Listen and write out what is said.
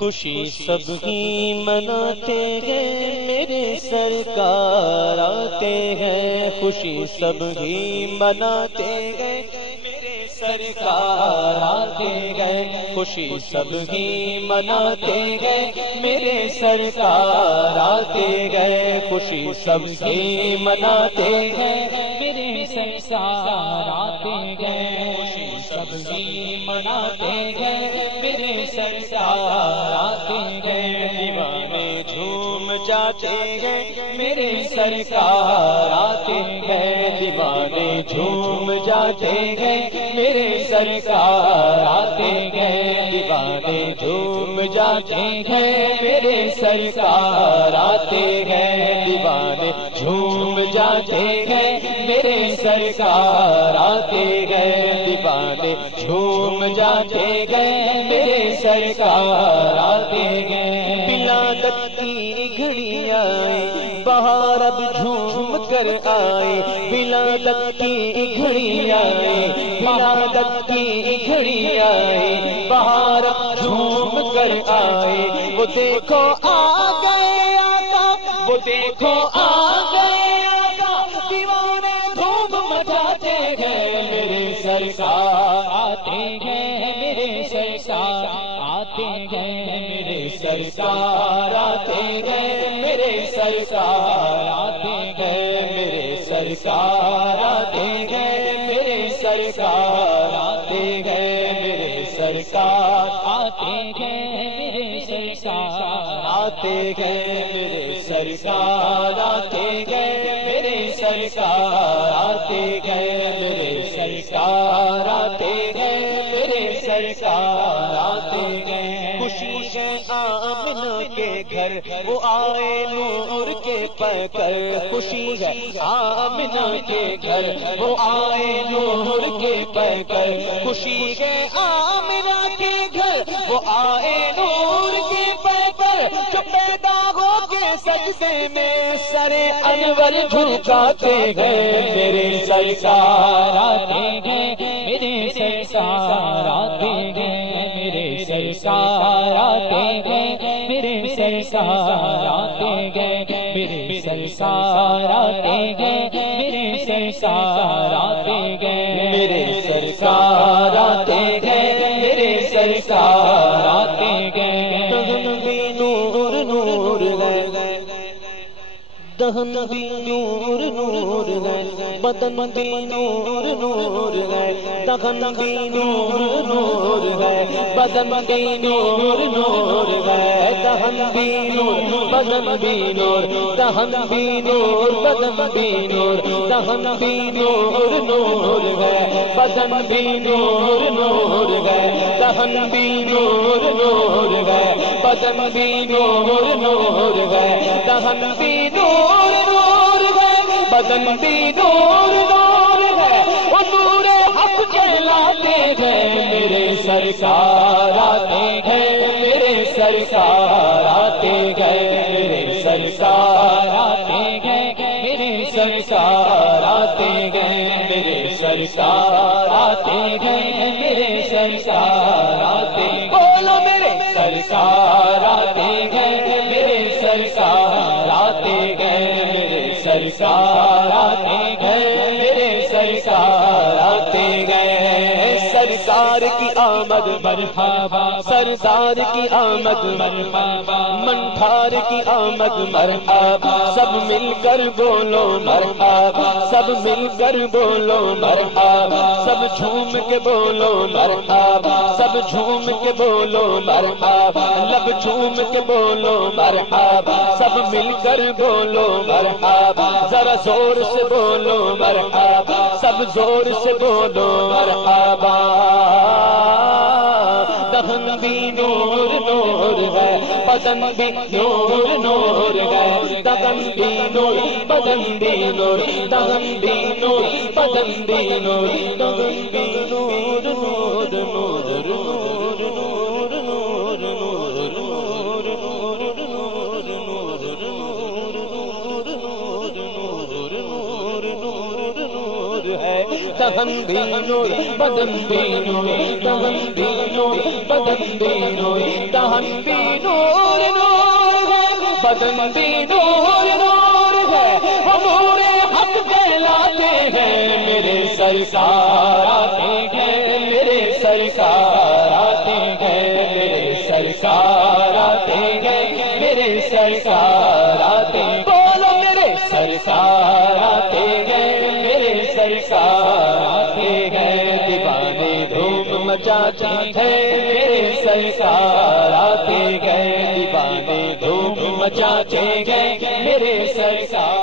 خوشی سب ہی مناتے ہیں میرے سرکار آتے ہیں، خوشی سب ہی مناتے ہیں میرے سرکار آتے ہیں، خوشی سب ہی مناتے ہیں میرے سرکار آتے ہیں، خوشی سب ہی مناتے ہیں میرے سرکار آتے ہیں، خوشی سب ہی مناتے ہیں میرے سرکار آتے ہیں، دیوانے جھوم جاتے ہیں میرے سرکار آتے ہیں، دیوانے جھوم جاتے ہیں میرے سرکار آتے ہیں، دیوانے جھوم جاتے ہیں میرے سرکار آتے ہیں، دیوانے جھوم جاتے ہیں میرے سرکار آتے ہیں، دیوانے جھوم جاتے ہیں میرے سرکار آتے ہیں، ولادت کی گھڑی آئی بہار اب جھوم کر آئی، ولادت کی گھڑی آئی ولادت کی گھڑی آئی بہار اب جھوم کر آئی، وہ دیکھو آ گئے آقا، وہ دیکھو آ گئے آقا، دیوانے دھوم مچاتے ہیں میرے سرکار آتے ہیں، میرے سرکار آتے ہیں، میرے سرکار آتے ہیں، میرے سرکار آتے ہیں، میرے سرکار آتے ہیں، میرے سرکار آتے ہیں، میرے سرکار آتے ہیں، میرے سرکار آتے ہیں، میرے سرکار آتے ہیں، میرے سرکار آتے ہیں، میرے سرکار آتے ہیں، میرے سرکار آتے ہیں، خوشی ہے آمنہ کے گھر وہ آئے نور کے پیکر، خوشی ہے آمنہ کے گھر وہ آئے نور کے پیکر، خوشی ہے آمنہ کے گھر وہ آئے نور کے پیکر، جو پیدا ہو کے سجدے میں سر انور جھکاتے ہیں میرے سرکار آتے ہیں، میرے سرکار آتے ہیں، میرے سرکار آتے ہیں، میرے سرکار آتے ہیں، میرے سرکار آتے ہیں، میرے سرکار آتے ہیں، میرے سرکار آتے ہیں، میرے سرکار آتے ہیں، دہن بھی نور نور ہے، دہن بھی نور نور ہے، بدن بھی نور نور ہے، دہن بھی نور نور ہے، بدن بھی نور نور ہے، دہن بھی نور بدن بھی نور، دہن بھی نور بدن بھی نور، دہن بھی نور نور ہے، بدن بھی نور نور ہے، دہن بھی نور نور ہے، بدن بھی نور نور ہے، دہن بھی نور نور ہے، بدن بھی نور نور ہے، وہ نور حق جلاتے ہیں میرے سرکار آتے ہیں، میرے سرکار آتے ہیں، میرے سرکار آتے ہیں، میرے سرکار آتے ہیں، میرے سرکار آتے ہیں، میرے سرکار آتے ہیں، بولو میرے سرکار آتے ہیں، میرے سرکار آتے ہیں، میرے سرکار آتے ہیں، میرے سرکار آتے ہیں، سرکار کی آمد مرحبا، سردار کی آمد مرحبا، منٹھار کی آمد مرحبا، سب مل کر بولو مرحبا، سب مل کر بولو مرحبا، سب جھوم کے بولو مرحبا، سب جھوم کے بولو مرحبا، لب جھوم کے بولو مرحبا، سب مل کر بولو مرحبا، ذرا زور سے بولو مرحبا، سب زور سے بولو مرحبا، دہن بھی نور نور ہے، بدن بھی نور نور ہے، دہن بھی نور بدن بھی نور، دہن بھی نور بدن بھی نور، دہن بھی نور نور نور نور نور نور نور نور ہے، دہن بھی نور بدن بھی نور دہن بھی نور بدن بھی نور دہن بھی نور نور ہے بدن بھی نور نور ہے نور حق کہلاتے ہیں میرے سرکار آتے ہیں میرے سرکار آتے ہیں میرے سرکار آتے ہیں میرے سرکار آتے ہیں بولو میرے سرکار آتے ہیں میرے سرکار آتے ہیں دیوانے دھوم مچاتے ہیں میرے سرکار آتے ہیں دیوانے دھوم مچاتے ہیں میرے سرکار